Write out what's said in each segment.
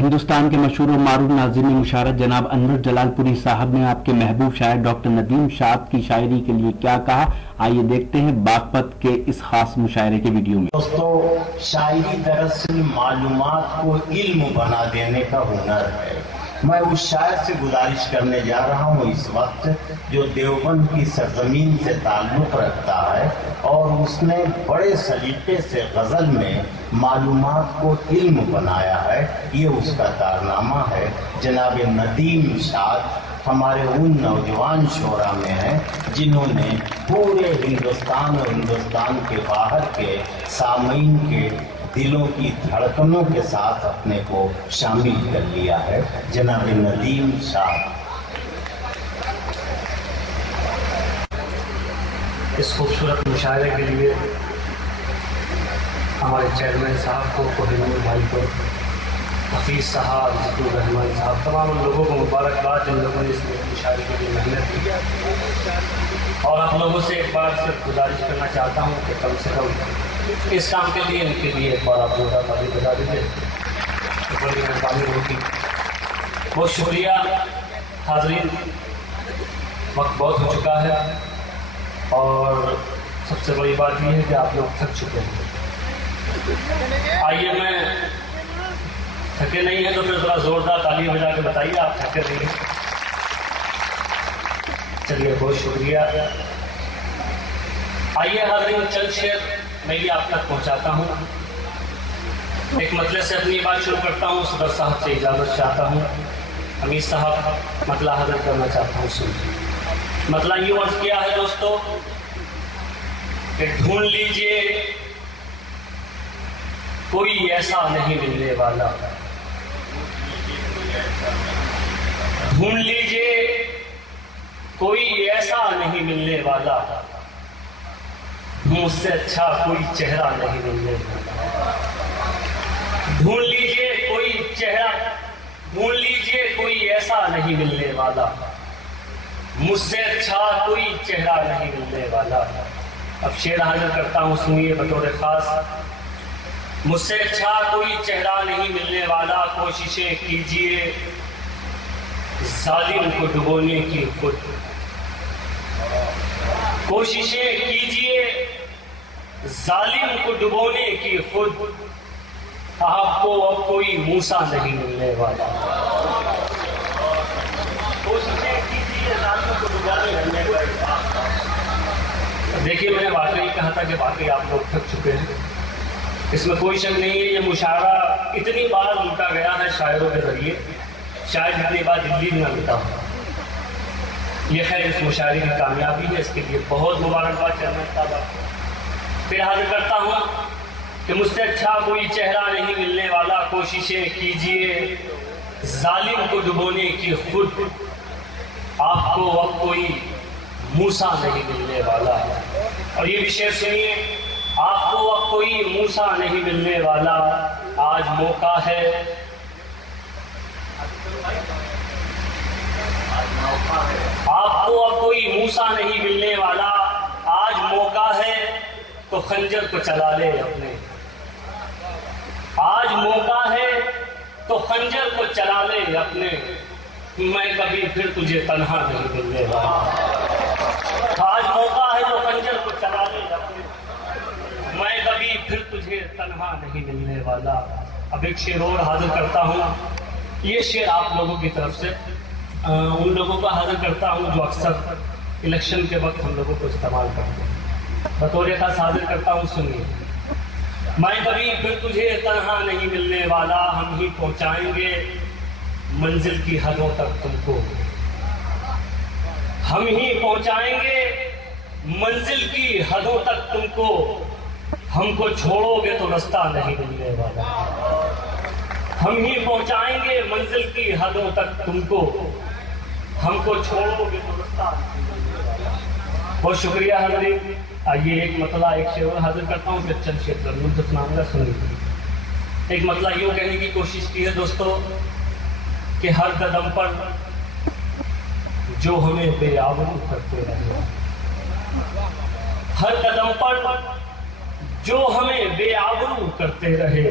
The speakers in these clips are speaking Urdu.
ہندوستان کے مشہور و معروف ناظم مشاعرت جناب انور جلالپوری صاحب نے آپ کے محبوب شاعر ڈاکٹر ندیم شاد کی شاعری کے لیے کیا کہا، آئیے دیکھتے ہیں باغپت کے اس خاص مشاعرے کے ویڈیو میں۔ دوستو، شاعری دراصل معلومات کو علم بنا دینے کا ہنر ہے۔ میں اس شاعر سے گزارش کرنے جا رہا ہوں اس وقت جو دیوبند کی سرزمین سے تعلق رکھتا ہے اور اس نے بڑے سلیقے سے غزل میں معلومات کو علم بنایا ہے۔ یہ اس کا کارنامہ ہے۔ جناب ندیم شاد ہمارے ان نوجوان شعراء میں ہیں جنہوں نے پورے ہندوستان اور ہندوستان کے باہر کے سامعین کے دلوں کی دھڑکنوں کے ساتھ اپنے کو شامل کر لیا ہے۔ جناب ندیم شاد۔ اس خوبصورت مشاعرے کے لیے ہمارے چیئرمین صاحب کو، کوہینور بھائی کو، حفیظ صاحب، ذکر الرحمان صاحب، تمام ان لوگوں کو مبارکباد جن لوگوں نے اس مشاعرے کے لیے محنت کی۔ اور آپ لوگوں سے ایک بار صرف گزارش کرنا چاہتا ہوں کہ کم سے کم اس کام کے لیے ان کے لیے ایک بار آپ زوردار تالی بجا دیجیے، بڑی مہربانی ہوگی۔ بہت شکریہ حاضرین، وقت بہت ہو چکا ہے اور سب سے بڑی بات یہ ہے کہ آپ لوگ تھک چکے ہیں۔ آئیے، میں تھکے نہیں ہیں تو پھر ذرا زوردار تالی بجا کے بتائیے آپ تھکے نہیں ہیں۔ چلیے، بہت شکریہ۔ آئیے حاضرین، چند شعر میں یہ آپ تک پہنچاتا ہوں۔ ایک مطلع سے اپنی بات شروع کرتا ہوں، صدر صاحب سے اجازت چاہتا ہوں۔ حمید صاحب، مطلع حاضر کرنا چاہتا ہوں، سنیے۔ مطلع یوں عرض کیا ہے دوستو کہ ڈھونڈ لیجئے کوئی ایسا نہیں ملنے والا، ڈھونڈ لیجئے کوئی ایسا نہیں ملنے والا، مجھ سے اچھا کوئی چہرہ نہیں ملنے والا، ڈھونڈ لیجئے کوئی چہرہ، ڈھونڈ لیجئے کوئی ایسا نہیں ملنے والا، مجھ سے اچھا کوئی چہرہ نہیں ملنے والا۔ اب شعر حاضر کرتا ہوں، سنیے بطور خاص۔ مجھ سے اچھا کوئی چہرہ نہیں ملنے والا، کوششیں کیجئے ظالم کو ڈبونے کی خود، کوششیں کیجئے ظالم کو ڈبونے کی خود، آپ کو اب کوئی موسیٰ نہیں ملنے والا، کوششیں کیجئے ظالم کو ڈبونے کی خود۔ دیکھیے، میں نے واقعی کہا تھا کہ واقعی آپ لوگ تھک چکے ہیں، اس میں کوئی شک نہیں ہے۔ یہ مشاعرہ اتنی بار لوٹا گیا ہے شاعروں کے ذریعے، شاید اتنی بار دلی میں نہ لوٹا ہو۔ یہ خیر اس مشاعرے کی کامیابی ہے، اس کے لیے بہت مبارکباد چیئرمین صاحب۔ پھر حاضر کرتا ہوں کہ مجھ سے اچھا کوئی چہرہ نہیں ملنے والا، کوششیں کیجئے ظالم کو ڈبونے کی خود، آپ کو اب کوئی موسیٰ نہیں ملنے والا۔ اور یہ بھی شعر سنیے، آپ کو اب کوئی موسیٰ نہیں ملنے والا، آج موقع ہے، آپ کو اب کوئی موسیٰ نہیں ملنے والا، آج موقع ہے تو خنجر کو چلا لے اپنے، آج موقع ہے تو خنجر کو چلا لے اپنے، میں کبھی پھر تجھے تنہا نہیں ملنے والا، آج موقع ہے تو خنجر کو چلا لے اپنے، میں کبھی پھر تجھے تنہا نہیں ملنے والا۔ اب ایک شعر اور حاضر کرتا ہوں، یہ شعر آپ لوگوں کی طرف سے ان لوگوں کا حاضر کرتا ہوں جو اکثر الیکشن کے وقت ہم لوگوں کو استعمال کرتے ہیں، بطور خاص حاضر کرتا ہوں، سنیے۔ میں کبھی پھر تجھے تنہا نہیں ملنے والا، ہم ہی پہنچائیں گے منزل کی حدوں تک تم کو، ہم ہی پہنچائیں گے منزل کی حدوں تک تم کو، ہم کو چھوڑو گے تو رستہ نہیں ملنے والا، ہم ہی پہنچائیں گے منزل کی حدوں تک تم کو، ہم کو چھوڑو گے تو رستہ نہیں ملنے والا۔ بہت شکریہ حضرین۔ آئیے ایک مطلع، ایک شعر حاضر کرتا ہوں، پھر چند شعر ضرور سناؤں گا، سنیے۔ ایک مطلع یوں کہنے کی کوشش کی ہے دوستو کہ ہر قدم پر جو ہمیں بے آبرو کرتے رہے، ہر قدم پر جو ہمیں بے آبرو کرتے رہے،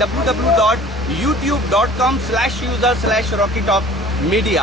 www.youtube.com/user/rockytopmedia।